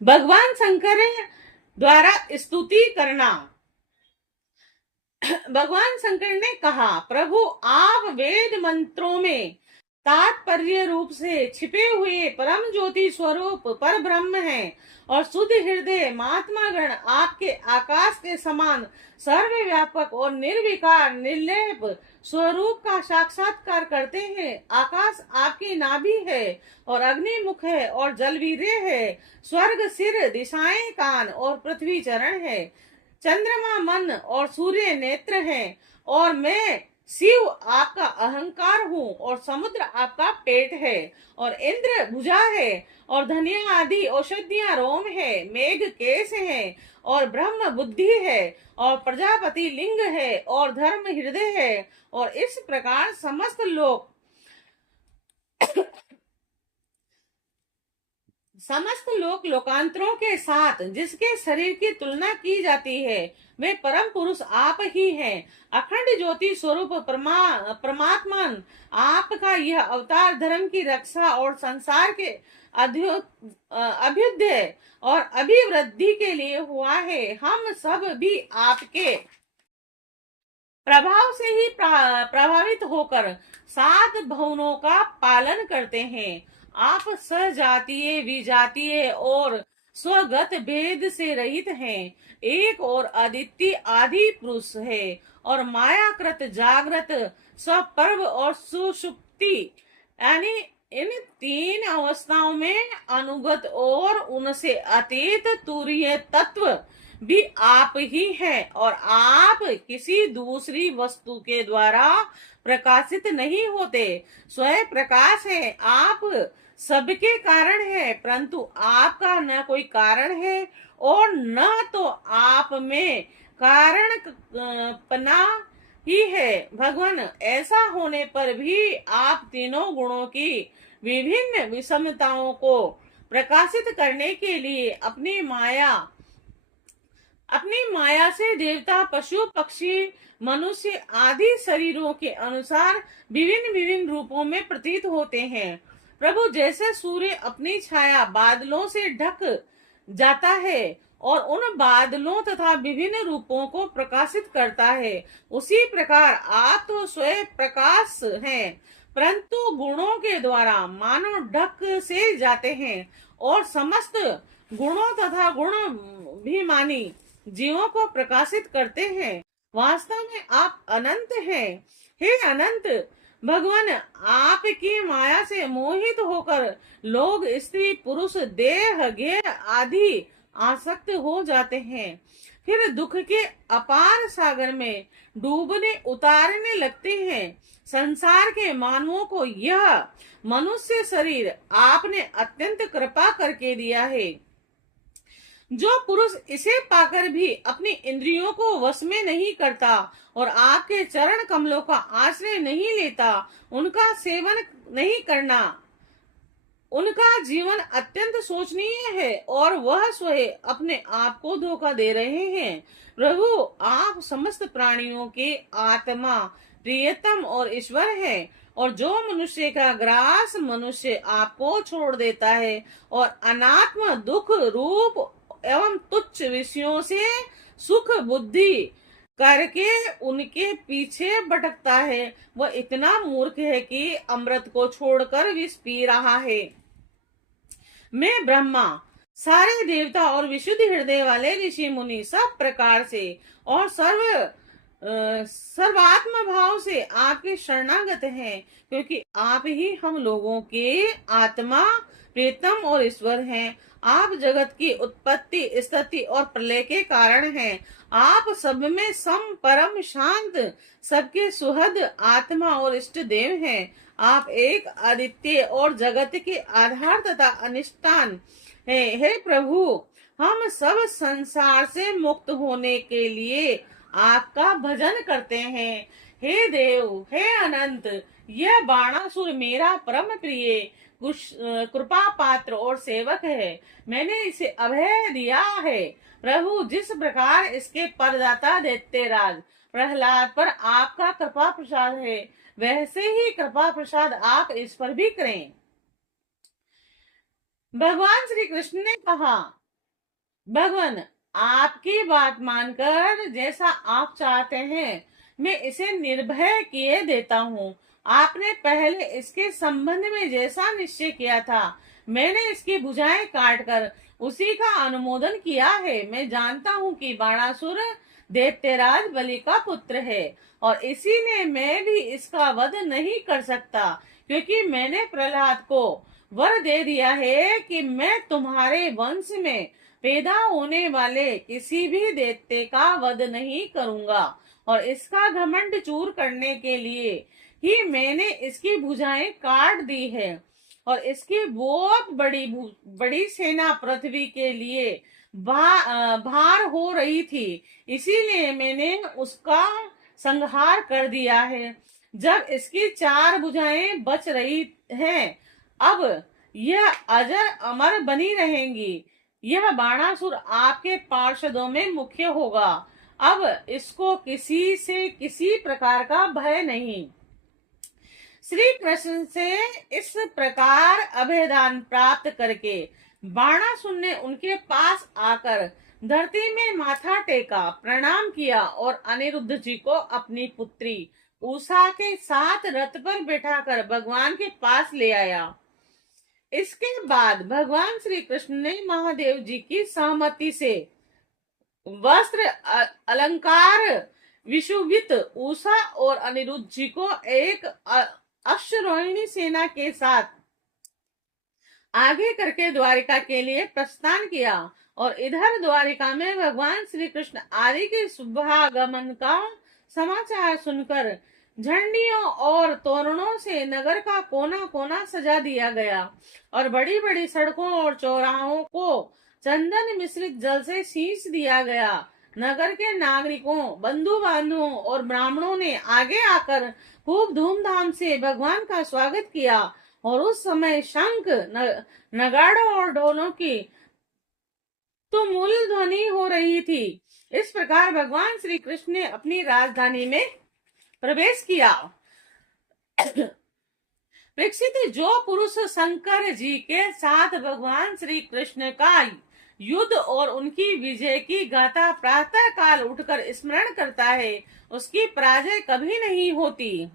भगवान शंकर द्वारा स्तुति करना। भगवान शंकर ने कहा, प्रभु आप वेद मंत्रों में तात्पर्य रूप से छिपे हुए परम ज्योति स्वरूप पर ब्रह्म हैं और शुद्ध हृदय महात्मा गण आपके आकाश के समान सर्वव्यापक और निर्विकार निर्लेप स्वरूप का साक्षात्कार करते हैं। आकाश आपकी नाभि है और अग्नि मुख है और जल वीर्य है। स्वर्ग सिर, दिशाएं कान और पृथ्वी चरण है। चंद्रमा मन और सूर्य नेत्र हैं और मैं शिव आपका अहंकार हूँ और समुद्र आपका पेट है और इंद्र भुजा है और धनिया आदि औषधियां रोम है। मेघ केश है और ब्रह्म बुद्धि है और प्रजापति लिंग है और धर्म हृदय है। और इस प्रकार समस्त लोग लोकांतरों के साथ जिसके शरीर की तुलना की जाती है वे परम पुरुष आप ही हैं। अखंड ज्योति स्वरूप परमात्मा आपका यह अवतार धर्म की रक्षा और संसार के अभ्युदय और अभिवृद्धि के लिए हुआ है। हम सब भी आपके प्रभाव से ही प्रभावित होकर 7 भवनों का पालन करते हैं। आप सजातीय विजातीय और स्वगत भेद से रहित हैं। एक और अद्वितीय आदि पुरुष है और मायाकृत जागृत स्वपर्व और सुषुप्ति यानी इन 3 अवस्थाओं में अनुगत और उनसे अतीत तुरीय तत्व भी आप ही हैं और आप किसी दूसरी वस्तु के द्वारा प्रकाशित नहीं होते। स्वयं प्रकाश है, आप सबके कारण है, परंतु आपका न कोई कारण है और न तो आप में कारण पना ही है। भगवान, ऐसा होने पर भी आप तीनों गुणों की विभिन्न विषमताओं को प्रकाशित करने के लिए अपनी माया से देवता, पशु, पक्षी, मनुष्य आदि शरीरों के अनुसार विभिन्न विभिन्न रूपों में प्रतीत होते हैं। प्रभु, जैसे सूर्य अपनी छाया बादलों से ढक जाता है और उन बादलों तथा विभिन्न रूपों को प्रकाशित करता है, उसी प्रकार आप तो स्वयं प्रकाश हैं, परंतु गुणों के द्वारा मानो ढक से जाते हैं और समस्त गुणों तथा गुणाभिमानी जीवों को प्रकाशित करते हैं। वास्तव में आप अनंत हैं। हे अनंत भगवान, आपकी माया से मोहित होकर लोग स्त्री पुरुष देह गेह आदि आसक्त हो जाते हैं, फिर दुख के अपार सागर में डूबने उतारने लगते हैं। संसार के मानवों को यह मनुष्य शरीर आपने अत्यंत कृपा करके दिया है। जो पुरुष इसे पाकर भी अपनी इंद्रियों को वश में नहीं करता और आपके चरण कमलों का आश्रय नहीं लेता, उनका सेवन नहीं करना, उनका जीवन अत्यंत शोचनीय है और वह स्वयं अपने आप को धोखा दे रहे हैं। प्रभु, आप समस्त प्राणियों के आत्मा, प्रियतम और ईश्वर है और जो मनुष्य का ग्रास मनुष्य आपको छोड़ देता है और अनात्म दुख रूप एवं तुच्छ विषयों से सुख बुद्धि करके उनके पीछे भटकता है, वह इतना मूर्ख है कि अमृत को छोड़कर विष पी रहा है। मैं ब्रह्मा, सारे देवता और विशुद्ध हृदय वाले ऋषि मुनि सब प्रकार से और सर्वात्म भाव से आपके शरणागत हैं, क्योंकि आप ही हम लोगों के आत्मा, प्रीतम और ईश्वर हैं। आप जगत की उत्पत्ति, स्थिति और प्रलय के कारण हैं। आप सब में सम परम शांत, सबके सुहद आत्मा और इष्ट देव हैं। आप एक अद्वितीय और जगत के आधार तथा अनिष्ठान हैं। हे प्रभु, हम सब संसार से मुक्त होने के लिए आपका भजन करते हैं। हे देव, हे अनंत, यह बाणासुर मेरा परम प्रिय कृपा पात्र और सेवक है। मैंने इसे अभय दिया है। प्रभु, जिस प्रकार इसके परदाता दैत्यराज प्रहलाद पर आपका कृपा प्रसाद है, वैसे ही कृपा प्रसाद आप इस पर भी करें। भगवान श्री कृष्ण ने कहा, भगवान, आपकी बात मानकर जैसा आप चाहते हैं मैं इसे निर्भय किए देता हूँ। आपने पहले इसके संबंध में जैसा निश्चय किया था मैंने इसकी भुजाएं काट कर उसी का अनुमोदन किया है। मैं जानता हूँ कि बाणासुर दैत्यराज बलि का पुत्र है और इसीलिए मैं भी इसका वध नहीं कर सकता, क्योंकि मैंने प्रहलाद को वर दे दिया है कि मैं तुम्हारे वंश में पैदा होने वाले किसी भी दैत्य का वध नहीं करूंगा, और इसका घमंड चूर करने के लिए ही मैंने इसकी भुजाएं काट दी है। और इसकी बहुत बड़ी सेना पृथ्वी के लिए भार हो रही थी, इसीलिए मैंने उसका संहार कर दिया है। जब इसकी 4 भुजाएं बच रही हैं, अब यह अजर अमर बनी रहेंगी। यह बाणासुर आपके पार्षदों में मुख्य होगा। अब इसको किसी से किसी प्रकार का भय नहीं। श्री कृष्ण से इस प्रकार अभयदान प्राप्त करके बाणासुर ने उनके पास आकर धरती में माथा टेका, प्रणाम किया और अनिरुद्ध जी को अपनी पुत्री उषा के साथ रथ पर बैठाकर भगवान के पास ले आया। इसके बाद भगवान श्री कृष्ण ने महादेव जी की सहमति से वस्त्र अलंकार विशोभित उषा और अनिरुद्ध जी को एक अश्वरोहिणी सेना के साथ आगे करके द्वारिका के लिए प्रस्थान किया। और इधर द्वारिका में भगवान श्री कृष्ण आदि के शुभागमन का समाचार सुनकर झंडियों और तोरणों से नगर का कोना कोना सजा दिया गया और बड़ी बड़ी सड़कों और चौराहों को चंदन मिश्रित जल से सींच दिया गया। नगर के नागरिकों, बंधु बांधवों और ब्राह्मणों ने आगे आकर खूब धूमधाम से भगवान का स्वागत किया और उस समय शंख, नगाड़ों और ढोलों की तुमुल ध्वनि हो रही थी। इस प्रकार भगवान श्री कृष्ण ने अपनी राजधानी में प्रवेश किया। परीक्षित, जो पुरुष शंकर जी के साथ भगवान श्री कृष्ण का युद्ध और उनकी विजय की गाथा प्रातः काल उठकर स्मरण करता है उसकी पराजय कभी नहीं होती।